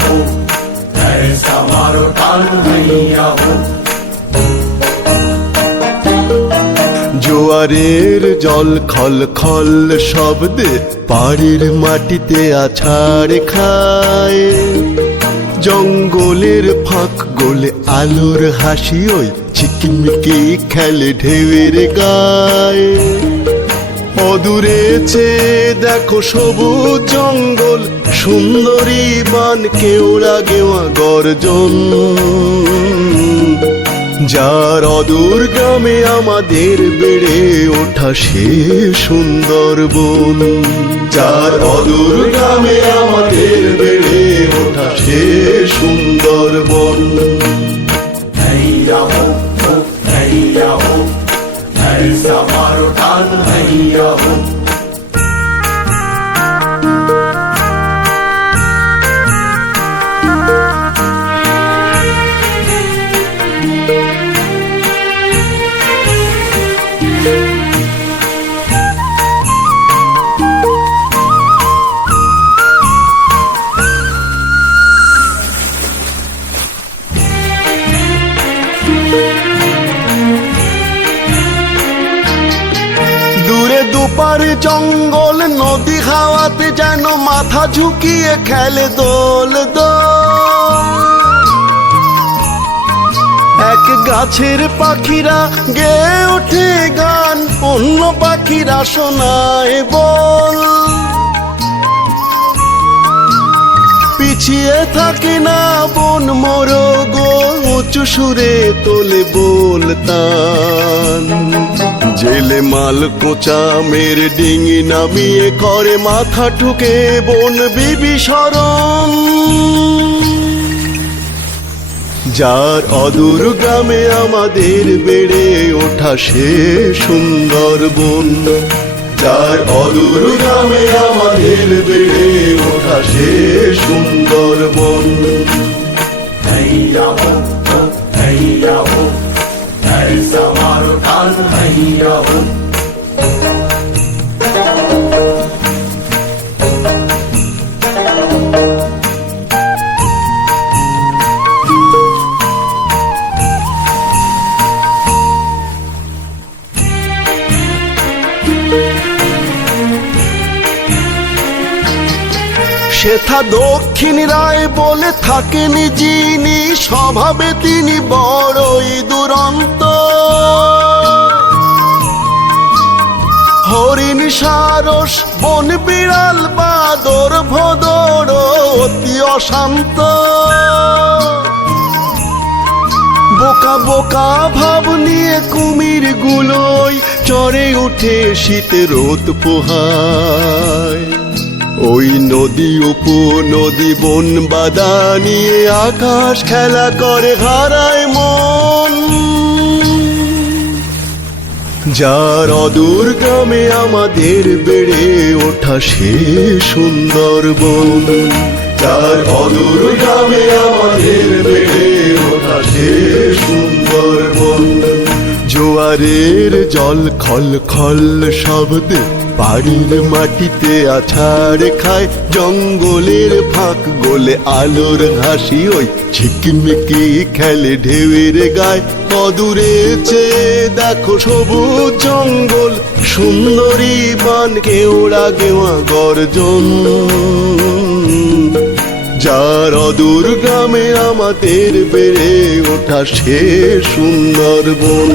हो ऐसा मारो टान मैया हो। জোয়ারের জল খল খল শব্দে পাড়ের মাটিতে আছাড় খায়, জঙ্গলের ফাঁক গোলে আলোর হাসি ওই ঝিকিমিকি খেলে ঢেউয়ের গায়ে। অদূরে চেয়ে দেখো সবুজ জঙ্গল, সুন্দরী বান কেওড়া গেওয়া গর্জন। যার অদূর গ্রামে আমাদের বেড়ে ওঠা সে সুন্দর বন, যার অদূর গ্রামে আমাদের বেড়ে ওঠা সে সুন্দর বন। हैया हो ऐसा मारो टान हैया हो। দূরে দুপার জঙ্গল নদী হাওয়াতে যেন মাথা ঝুঁকিয়ে খেলে দোল দোল। এক গাছের পাখিরা গেয়ে ওঠে গান, অন্য পাখিরা শোনায় বল। পিছিয়ে থাকে না বন মোরগ, উঁচু সুরে তোলে বলতাম। জেলে মাল কোচা মেরে ডিঙি নামিয়ে করে মাথা ঠুকে বন বিবিসরণ। যার অদূর গ্রামে আমাদের বেড়ে ওঠা সে সুন্দর বন, যার অদূর গ্রামে আমাদের বেড়ে ওঠা সে সুন্দর বন। हैया हो ऐसा मारो टान हैया हो। সেথা দক্ষিণ রায় বলে থাকেনি যিনি, স্বভাবে তিনি বড়ই দুরন্ত। হরিণ সারস বন বিড়াল বাদর ভোদর অতি অশান্ত। বোকা বোকা ভাব নিয়ে কুমির গুলোই চড়ে উঠে শীতে রোদ পোহায়। ওই নদী উপনদী বন বাদা নিয়ে আকাশ খেলা করে হারায় মন। যার অদূর গ্রামে আমাদের বেড়ে ওঠা সে সুন্দর বন, যার অদূর গ্রামে আমাদের বেড়ে ওঠা সে সুন্দর বন। জোয়ারের জল খল খল শব্দে পাড়ির মাটিতে আছাড় খায়, জঙ্গলের ফাঁক গোলে আলোর হাসি ওই ঝিকিমিকি খেলে ঢেউয়ের গায়। অদূরে চেয়ে দেখো সবুজ জঙ্গল, সুন্দরী বান কেওড়া গেওয়া গর্জন। যার অদূর গ্রামে আমাদের বেড়ে ওঠা সে সুন্দর বন,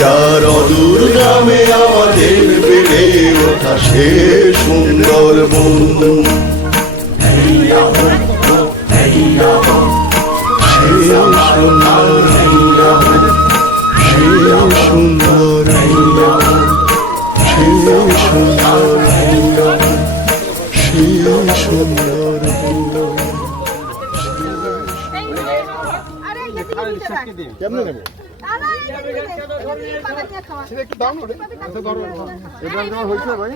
যার অদূর গ্রামে আমাদের বেড়ে ওঠা সে সুন্দর বন। हैया हो সে সুন্দর, সে সুন্দর, সে সুন্দর, সে সুন্দর। কেমন নেব একটু দাম হয়েছে ভাই।